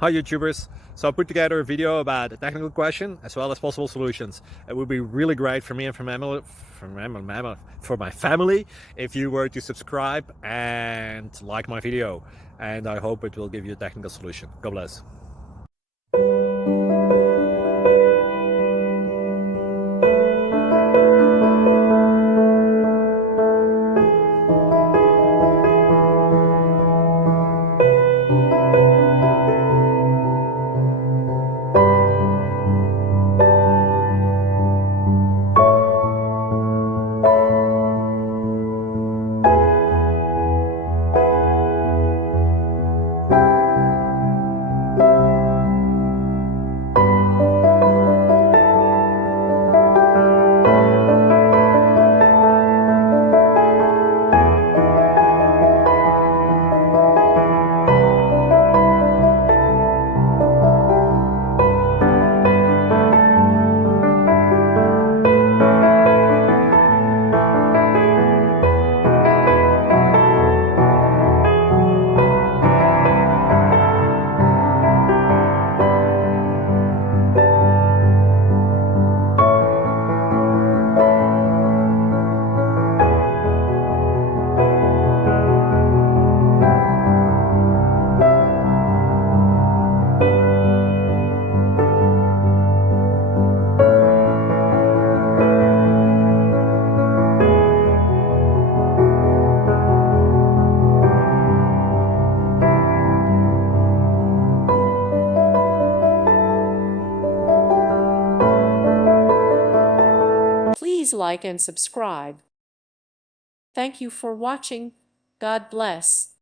Hi YouTubers. So I put together a video about a technical question as well as possible solutions. It would be really great for me and for my family if you were to subscribe and like my video. And I hope it will give you a technical solution. God bless. Please like and subscribe. Thank you for watching. God bless.